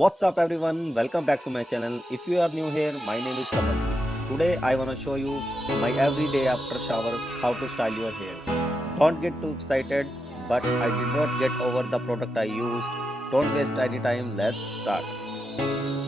What's up everyone? Welcome back to my channel. If you are new here, my name is Kamal. Today I wanna show you my everyday after shower how to style your hair. Don't get too excited, but I did not get over the product I used. Don't waste any time. Let's start.